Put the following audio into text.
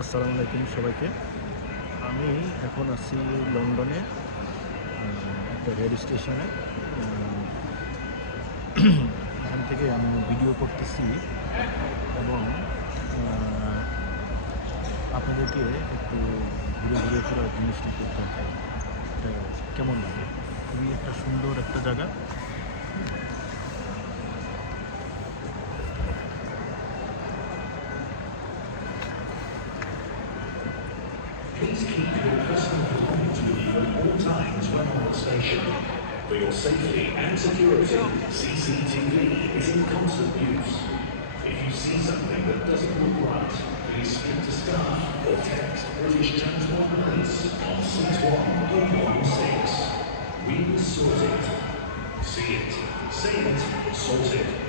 আসসালামু আলাইকুম সবাইকে। আমি এখন আছি লন্ডনে একটা রেল স্টেশনে। এখান থেকে আমি ভিডিও করতেছি এবং আপনাদেরকে একটু ঘুরে ঘুরে পুরো জিনিসটা করতে চাই। এটা কেমন লাগে, খুবই একটা সুন্দর একটা জায়গা। Please keep your personal belongings with you at all times when on the station. For your safety and security, CCTV is in constant use. If you see something that doesn't look right, please speak to staff or text British Transport Police on 61 or 16. We will sort it. See it, say it, sort it.